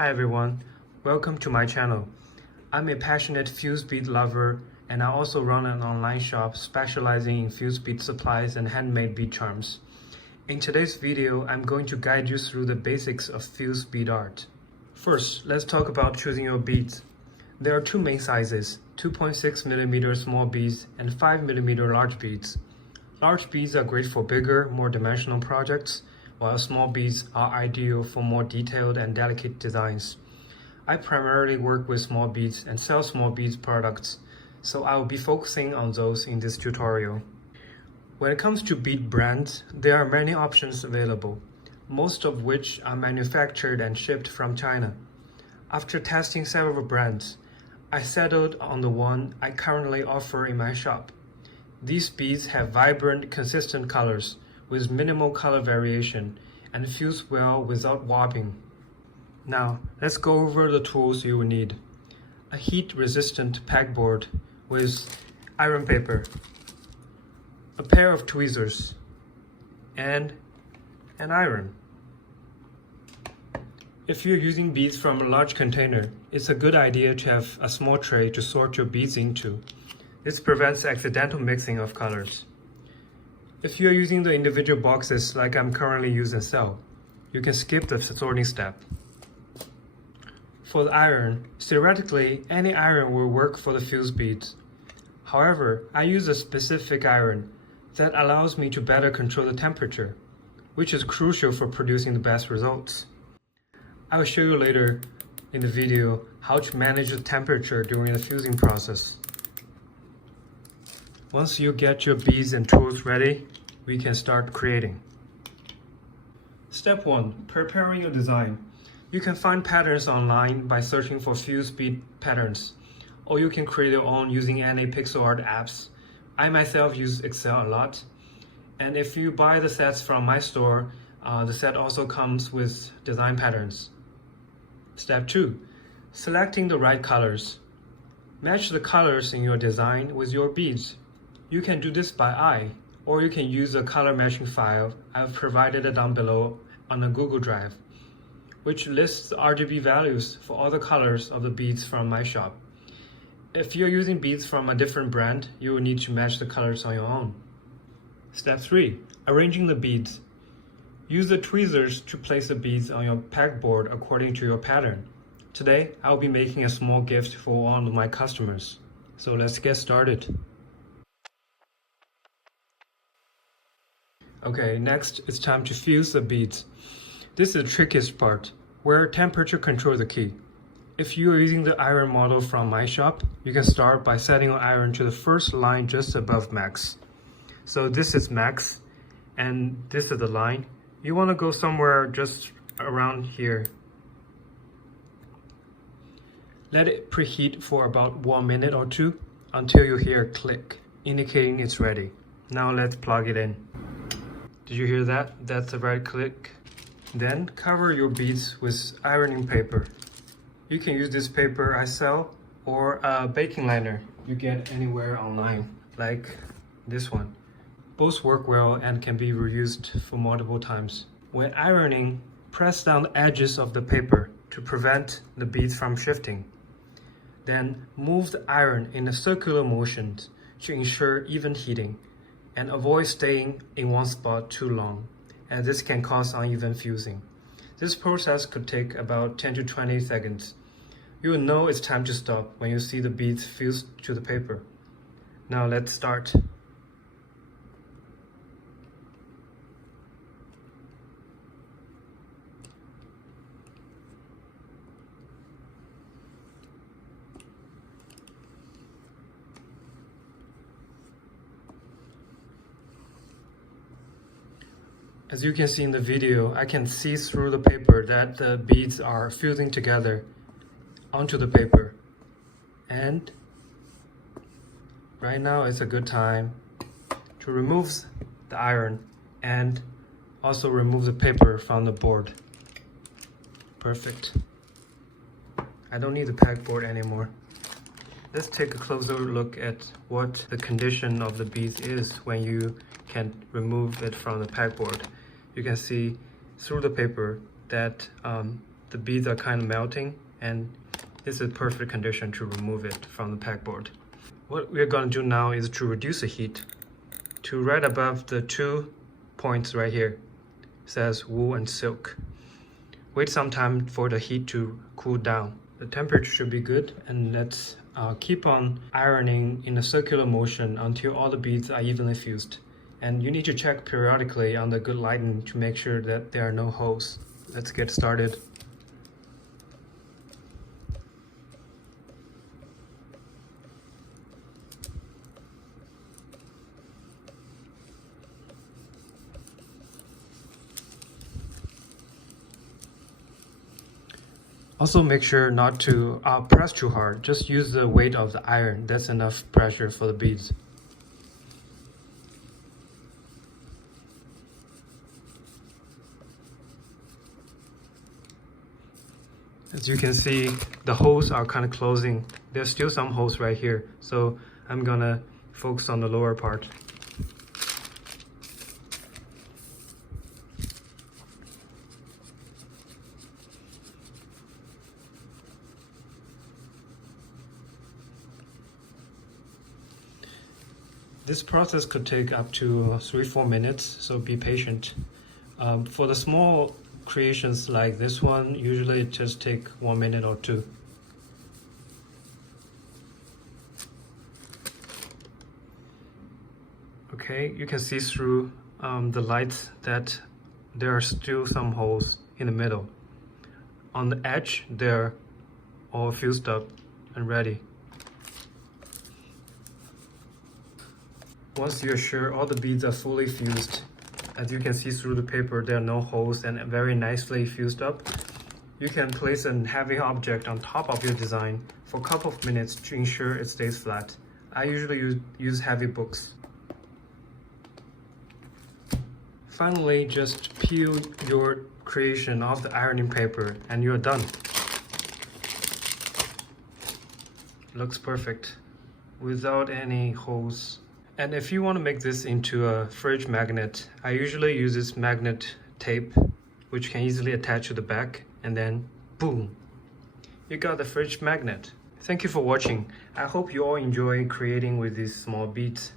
Hi everyone, welcome to my channel. I'm a passionate fuse bead lover and I also run an online shop specializing in fuse bead supplies and handmade bead charms. In today's video, I'm going to guide you through the basics of fuse bead art. First, let's talk about choosing your beads. There are two main sizes, 2.6mm small beads and 5mm large beads. Large beads are great for bigger, more dimensional projects, while small beads are ideal for more detailed and delicate designs. I primarily work with small beads and sell small beads products, so I will be focusing on those in this tutorial. When it comes to bead brands, there are many options available, most of which are manufactured and shipped from China. After testing several brands, I settled on the one I currently offer in my shop. These beads have vibrant, consistent colors, with minimal color variation and fuse well without warping. Now, let's go over the tools you will need. A heat-resistant pegboard with iron paper, a pair of tweezers, and an iron. If you're using beads from a large container, it's a good idea to have a small tray to sort your beads into. This prevents accidental mixing of colors. If you're using the individual boxes like I'm currently using cell, you can skip the sorting step. For the iron, theoretically, any iron will work for the fuse beads. However, I use a specific iron that allows me to better control the temperature, which is crucial for producing the best results. I will show you later in the video how to manage the temperature during the fusing process. Once you get your beads and tools ready, we can start creating. Step 1. Preparing your design. You can find patterns online by searching for fuse bead patterns, or you can create your own using any pixel art apps. I myself use Excel a lot, and if you buy the sets from my store, the set also comes with design patterns. Step 2. Selecting the right colors. Match the colors in your design with your beads. You can do this by eye, or you can use a color matching file I've provided down below on a Google Drive, which lists the RGB values for all the colors of the beads from my shop. If you're using beads from a different brand, you will need to match the colors on your own. Step 3. Arranging the beads. Use the tweezers to place the beads on your pegboard according to your pattern. Today, I'll be making a small gift for one of my customers. So let's get started. Okay, next it's time to fuse the beads. This is the trickiest part, where temperature control is the key. If you are using the iron model from my shop, you can start by setting your iron to the first line just above max. So this is max, and this is the line. You want to go somewhere just around here. Let it preheat for about 1 minute or two until you hear a click, indicating it's ready. Now let's plug it in. Did you hear that? That's the right click. Then cover your beads with ironing paper. You can use this paper I sell or a baking liner you get anywhere online, like this one. Both work well and can be reused for multiple times. When ironing, press down the edges of the paper to prevent the beads from shifting. Then move the iron in a circular motion to ensure even heating, and avoid staying in one spot too long, as this can cause uneven fusing. This process could take about 10 to 20 seconds. You will know it's time to stop when you see the beads fused to the paper. Now let's start. As you can see in the video, I can see through the paper that the beads are fusing together onto the paper. And right now is a good time to remove the iron and also remove the paper from the board. Perfect. I don't need the pegboard anymore. Let's take a closer look at what the condition of the beads is when you can remove it from the pegboard. You can see through the paper that the beads are kind of melting, and this is perfect condition to remove it from the pegboard. What we're going to do now is to reduce the heat to right above the 2 points right here. It says wool and silk. Wait some time for the heat to cool down. The temperature should be good, and let's keep on ironing in a circular motion until all the beads are evenly fused. And you need to check periodically on the good lighting to make sure that there are no holes. Let's get started. Also make sure not to press too hard. Just use the weight of the iron. That's enough pressure for the beads. As you can see, the holes are kind of closing. There's still some holes right here, so I'm gonna focus on the lower part. This process could take up to 3-4 minutes, so be patient. For the small creations like this one, usually it just takes 1 minute or 2. Okay, you can see through the lights that there are still some holes in the middle. On the edge, they're all fused up and ready. Once you're sure all the beads are fully fused, as you can see through the paper, there are no holes and very nicely fused up, you can place a heavy object on top of your design for a couple of minutes to ensure it stays flat. I usually use heavy books. Finally, just peel your creation off the ironing paper and you're done. Looks perfect without any holes. And if you want to make this into a fridge magnet, I usually use this magnet tape, which can easily attach to the back, and then boom, you got the fridge magnet. Thank you for watching. I hope you all enjoy creating with these small beads.